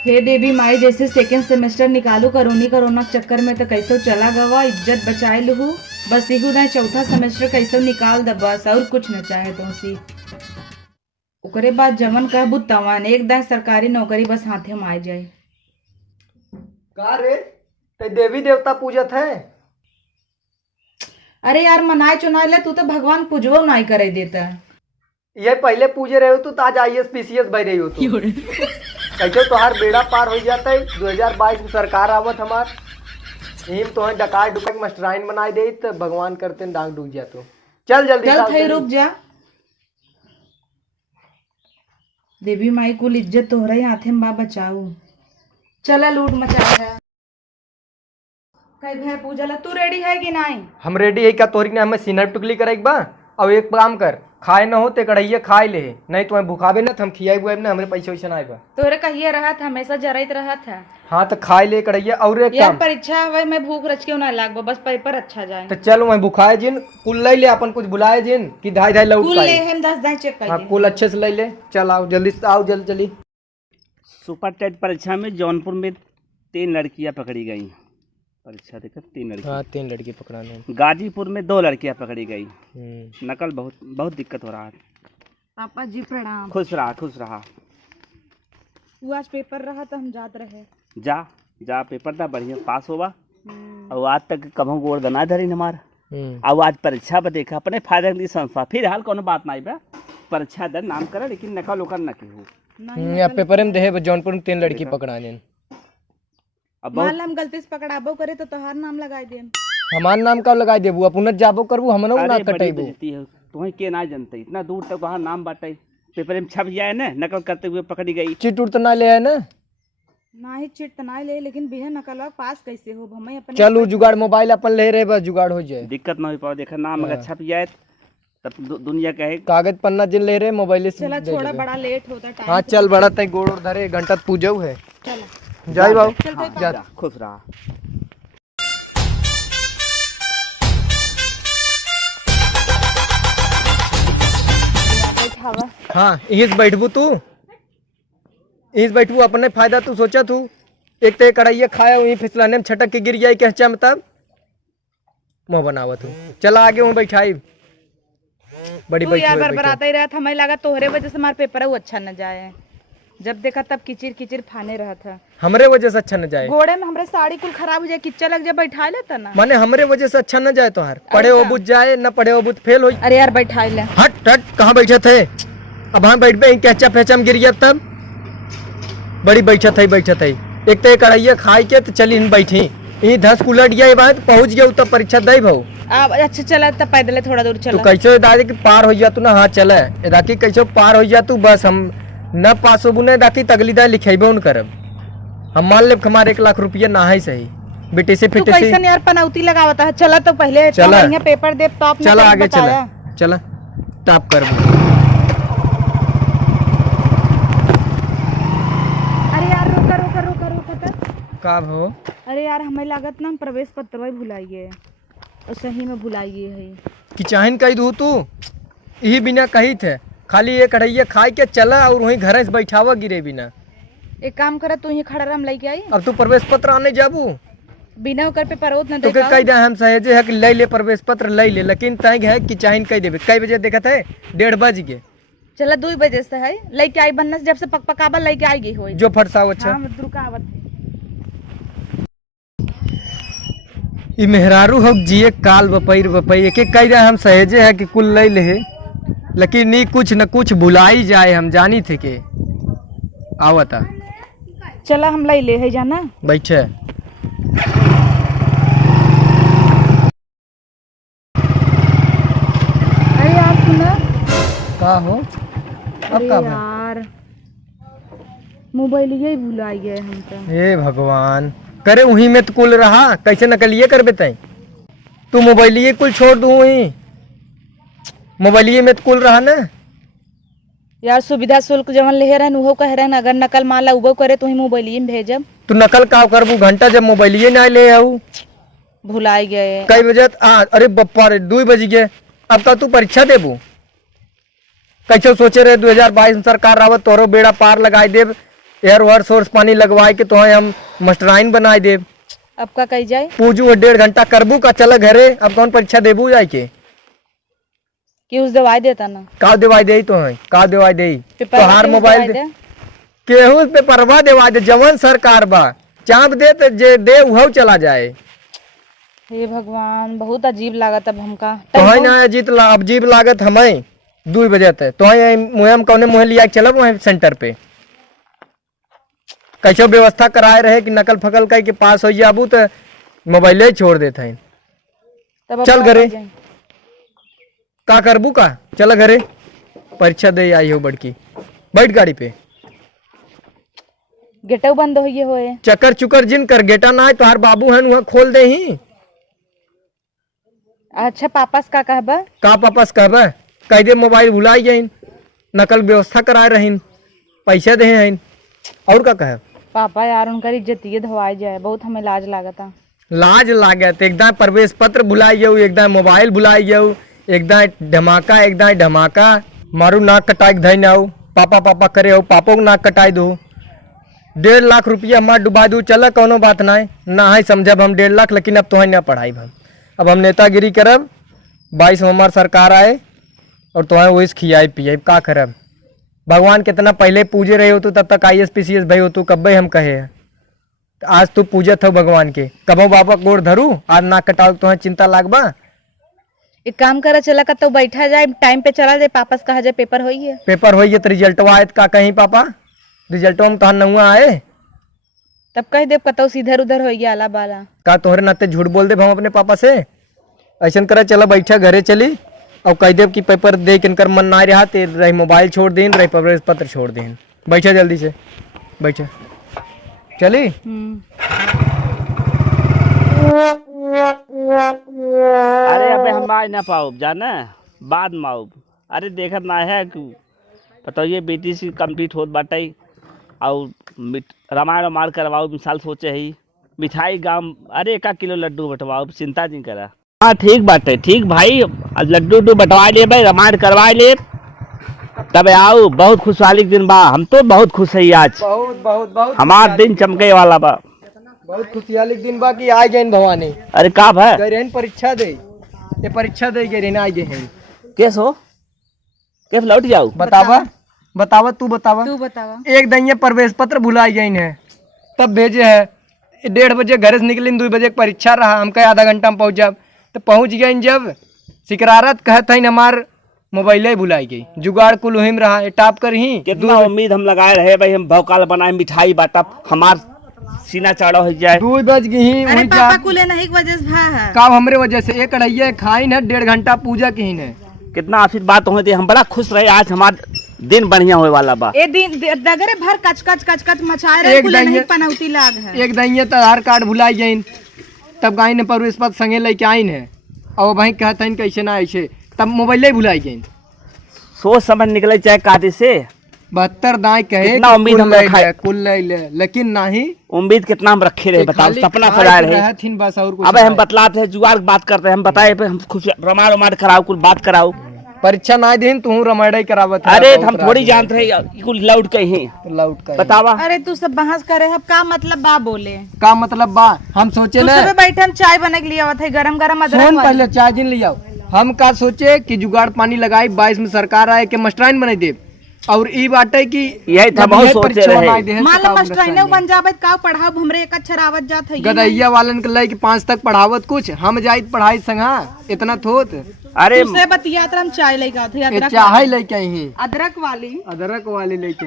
हे देवी माई, जैसे second semester निकालू corona के चक्कर में तो कैसे चला गवा, इज्जत बचाए लू। बस इहू ना चौथा सेमेस्टर कैसे निकाल द, बस और कुछ न चाहे तो सी। ओकरे बाद जमन कहबू तवन एकदम सरकारी नौकरी बस हाथे में आ जाए। का रे ते देवी देवता पूजत है? अरे यार मनाए चुनाए ले, तू तो भगवान पूजबो नहीं करे देता। ये पहले पूजे रहे हो तू, तो आज IAS PCS बन रही हो तू। कैसे तोहार बेड़ा पार हो जाता है। 2022 में सरकार आवत हमार हिम तो डकार डुका मास्टराइन बनाए दे, तो भगवान करते डांग डूब जा। तो चल जल्दी चल थे रुक जा। देवी माई कुल इज्जत तोहरा ही हाथे में बा, बचाऊ। चला लूट मचा है। कई भैया पूजा ला तू रेडी है कि नहीं? हम रेडी है। क्या तोरी ने हमें सीना टुकली करे एक बार। अब एक काम कर, खाए न हो ते कढ़ैया खाए ले, नहीं तो भूखाबे ना, हम खियाए हुए ना, हमारे पैसे वैसे ना आएगा। तोरे कहिए रहा था, हमेशा जरत रहा था। हाँ तो खाए ले कढ़ैया। और एक यार काम, परीक्षा है मैं भूख रच क्यों ना लागबो, बस पेपर अच्छा जाए तो चल मैं भुखाए जिन कुल ले ले, अपन कुछ बुलाए जिन कि धाई धाई लौट कुल ले हम 10 दाई चेक कर। हाँ कुल अच्छे से ले ले। चल आओ जल्दी से, आओ जल्दी जल्दी। सुपर टेट परीक्षा में जौनपुर में 3 लड़कियां पकड़ी गई। परीक्षा देकर 3 लड़की। हाँ 3 लड़की पकड़ाने। गाजीपुर में 2 लड़कियां पकड़ी गई। नकल बहुत बहुत दिक्कत हो रहा है। पापा जी प्रणाम। खुश रहा खुश रहा। वो आज पेपर रहा तो हम जात रहे। जा जा पेपर था बढ़िया पास होगा। और आज तक कभू गोड़ दना धरी हमार। अब आज परीक्षा पर देखा अपने फायदे के लिए संस्था, फिर हाल कोनो बात नहीं बा। परीक्षा दर नाम करे लेकिन नकल ओकर न केहू। या पेपर में देहे जौनपुर में 3 लड़की पकड़ाने। अब मान हम गलती से पकड़ाबो करे तो तोहार नाम लगाई दे। हमार नाम कब लगाई देबू? अपन जाबो करबू, हम ना कटेबू। तुम्हें के ना जानते, इतना दूर तक वहाँ नाम बाटे, पेपर में छप जाए ना, नकल करते हुए पकड़ी गई। चिट उट तो ना ले है ना? ना ही चिट तो ना ले, लेकिन बिना नकलवा पास कैसे हो? हमें अपने चलो जुगाड़, मोबाइल अपन ले रहे, बस जुगाड़ हो जाए। दिक्कत ना हो पाओ। देखा नाम अगर छप जाए तब दुनिया कहे। कागज पन्ना जिन ले रहे, मोबाइल से। चला छोड़ा, बड़ा लेट होता टाइम। हाँ चल बड़ा तय गोड़ और धरे, घंटा पूजऊ है। चला जाई बाबू जा। खुश रहा। हाँ इस बैठबू तू, इस बैठबू अपने फायदा तू सोचा तू। एक तो कढ़ाइया खाया वही फिसलाने में छटक के गिर जाए के हचा मतलब मुँह बनावा तू। चला आगे वहाँ बैठाई बड़ी तू यार बरबराता ही रहा था। हमें लगा तोहरे वजह से हमारा पेपर वो अच्छा न जाए। जब देखा तब किचिर किचिर फाने रहा था। हमरे वजह से अच्छा न जाए? गोड़े में हमरे साड़ी कुल खराब हो जाए, किच्चा लग जाए, बैठा लेता ना। माने हमरे वजह से अच्छा न जाए तोहार? पढ़े वो बुझ जाए, न पढ़े वो बुझ फेल हो। अरे यार बैठा ले। हट हट, कहाँ बैठे थे? अब हम बैठ पे कैचा फैचा में गिर गया तब। बड़ी बैठा था बैठा था। एक तो कढ़ैया खाई के तो चली बैठी, यही 10 उलट गया बात, पहुंच गया तब परीक्षा दे भाऊ। अब अच्छा चला तब पैदल थोड़ा दूर चला। तू कैसे दादी की पार हो जा तू ना? हाँ चला दादी कैसे पार हो जा तू, बस हम न पास होबू ने दादी तगली दा लिखेबे उन करब। हम मान ले हमारे 1 लाख रुपया ना है सही बेटे से फिटे से। कैसे यार पनौती लगावता है। चला तो पहले चला पेपर दे तो आप चला आगे चला चला टाप कर। अरे यार रोका रोका रोका रोका का हो? अरे यार हमें लागत ना हम प्रवेश पत्र भुलाइए और सही में भुलाइए है कि चाहन कही दू तू। यही बिना कही थे खाली ये कढ़ैया खाई के चला और वहीं घर से बैठावा गिरे बिना। एक काम करे तू ही खड़ा रह लेके आई। अब तू प्रवेश पत्र आने जाबू बिना ओकर पे परोत न तो दे। कह दे हम सहेजे है कि ले ले प्रवेश पत्र ले ले, लेकिन तय है कि चाहन कह देबे। कई बजे देखा थे? 1:30 बज गए। चला 2 बजे से है लेके आई बनना, जब से पकाबा लेके आई गई होई जो फरसाव अच्छा। हां रुकावत है। ई मेहरारू हो जिए काल बपैर बपैर एक एक कह दे हम सहेजे है कि कुल ले ले, लेकिन नी कुछ न कुछ भुलाई जाए। हम जानी थे के आवता। चला हम ले है जाना बैठे। अरे यार सुना का हो? अब का यार मोबाइल यही भुला गए हम तो। हे भगवान करे वहीं में तो कुल रहा, कैसे नकलिए कर बेते? तू मोबाइलिए कुल छोड़ दू वहीं, मोबाइलिए में तो कुल रहा ना यार। सुविधा शुल्क जवन ले रहन उहो कह रहन, अगर नकल माला उबो करे तो ही मोबाइल में भेजब। तू नकल का करबू? घंटा जब मोबाइलिए ना ले आऊ। भुलाई गए। कई बजे? अरे बप्पा रे 2 बज गए। अब का तू परीक्षा देबू? कैसे सोचे रहे 2022 में सरकार रावत तोरो बेड़ा पार लगाई देब, एयर वार सोर्स पानी लगवाए के तो हम मास्टराइन बनाए दे। अब का कही जाए? पूजू 1.5 घंटा करबू का चल घरे। अब कौन परीक्षा देबू जाए के? कि उस दवाई देता ना का देवाई दे तो है का देवाई दे पेपर तो हार के उस मोबाइल दवाई दे दे। केहू पे परवा देवा दे। जवन सरकार बा चाप दे तो जे दे उहू चला जाए। हे भगवान, बहुत अजीब लागत अब हमका। तो है ना अजीब लागत हमें 2 बजे तक तो है मुहम कौने मुहे लिया के चलब वहीं सेंटर पे कैसे व्यवस्था कराए रहे कि नकल फकल कह के पास हो जाबू तो मोबाइले ही छोड़ देते हैं। तब अब चल का घरे। कही जाए? का करबू का चल घरे परीक्षा दे आई हो बड़की। बैठ गाड़ी पे। गेटव बंद होइए होए। चक्कर चुकर जिन कर गेटा ना है तो हर बाबू है वहाँ खोल दे ही। अच्छा पापा से का कहबा? का पापस कहबे कह दे मोबाइल भुलाई गई नकल व्यवस्था कराए रही पैसे दे हैं और का कहे। पापा यार उनकर इज्जतिये धोवाई जाए, बहुत हमें लाज लागता। लाज लागत एकदम प्रवेश पत्र भुलाई जाऊ एकदम मोबाइल भुलाई जाऊ एकदम धमाका मारू नाक कटाई के धैन आऊ पापा पापा करे हो पापो को नाक कटाई दो। 1.5 लाख रुपया हमार डुबा दू चल कोनो बात ना है समझब हम 1.5 लाख लेकिन अब तो ना पढ़ाई हम अब हम नेतागिरी करब 22 में हमार सरकार आए और तो वही खियाई पियाई का करब। भगवान कितना पहले पूजे रहे हो तो तब तक IAS PCS भाई हो तू कब हम कहे आज तू पूजत हो भगवान के कबो बाबा गोड़ धरू आज नाक कटाओ तो चिंता लागबा। एक काम करा चला का तो बैठा जाए टाइम पे चला जाए पापा से कहा जाए पेपर होइए। पेपर होइए तो रिजल्ट आए का कहीं पापा रिजल्ट में तो नहुआ आए तब कह दे कतो सीधर उधर होइए आला बाला। का तोहरे नाते झूठ बोल दे हम अपने पापा से ऐसा करा चला बैठा घरे चली और कह दे कि पेपर दे के इनकर मन ना रहा ते रही मोबाइल छोड़ देन रही प्रवेश पत्र छोड़ देन। बैठा जल्दी से बैठा चली। अरे अबे हम आज ना पाओ जाना बाद में आओ। अरे देखत ना है कि बताइए बेटी सी कंप्लीट होत बाटे और रामायण रामायण करवाओ मिसाल सोचे ही मिठाई गाम अरे 1 किलो लड्डू बटवाओ चिंता नहीं करा। हाँ ठीक बाटे ठीक भाई लड्डू उड्डू बटवा ले भाई रामायण करवा ले तब आओ। बहुत खुशहाली के दिन बा हम तो बहुत खुश है आज बहुत हमार दिन चमके वाला बा। बहुत खुशहाली के दिन बा कि आ गए भवानी। अरे का भाई गए रहन परीक्षा दे ये परीक्षा दे गए रहन आ गए हैं। केस हो केस लौट जाओ बतावा तू बतावा एक दैया प्रवेश पत्र भुलाई गई है तब भेजे है 1:30 बजे घर से निकली 2 बजे परीक्षा रहा हम कहे आधा घंटा में पहुँच जाब तो पहुँच गए जब सिकरारत कहते हैं हमार मोबाइल ही भुलाई गई जुगाड़ कुल वहीं रहा टाप कर ही कितना उम्मीद हम लगाए रहे भाई हम भौकाल बनाए मिठाई बाटब हमार सीना चढ़ा हो जाए। 2 बज गई अरे पापा कुले नहीं की वजह से भा है का हमरे वजह से एक कढ़ैया खाई न 1.5 घंटा पूजा की है। कितना आशीर्वाद हो हम बड़ा खुश रहे आज हमारा दिन बढ़िया होए वाला बा। ए दिन डगरे भर कच कच मचाए रहे कुले नहीं पनौती लाग है। एक दैया तो आधार कार्ड भुलाई गई तब गाय ने प्रवेश पत्र संगे लेके आई है और भाई कहते हैं कैसे ना ऐसे तब मोबाइल ही भुलाई गई। सोच समझ निकले चाहे काटे से 72 दाएं कहे कितना उम्मीद हम रखा कुल ले लेकिन नहीं उम्मीद कितना हम रखे रहे बताओ सपना सजाए रहे। बस और कुछ अब हम बतलाते हैं जुगाड़ बात करते हैं हम बताए हम खुश रमाड़ रमाड़ कराओ कुल बात कराओ परीक्षा ना दिन तू रमाड़ाई करावत है। अरे हम थोड़ी जानते हैं कुल लौट के ही लौट का बतावा। अरे तू सब बहस करे अब का मतलब बा बोले का मतलब बा हम सोचे ना बैठन चाय बने के लिए आवत है गरम गरम सुन पहले चाय दिन ले आओ हम का सोचे कि जुगाड़ पानी लगाई 22 में सरकार आए के मास्टराइन बने दे और ई बाटे कि यही था बहुत सोचे रहे मान लो मास्टराइन बन जाबे का पढ़ाओ हमरे एक अच्छा रावत जात है गदैया वालन के लेके 5 तक पढ़ावत कुछ हम जाइत पढ़ाई संगा इतना थोत। अरे तुझसे बतियात हम चाय लेके आते चाय लेके आई अदरक वाली लेके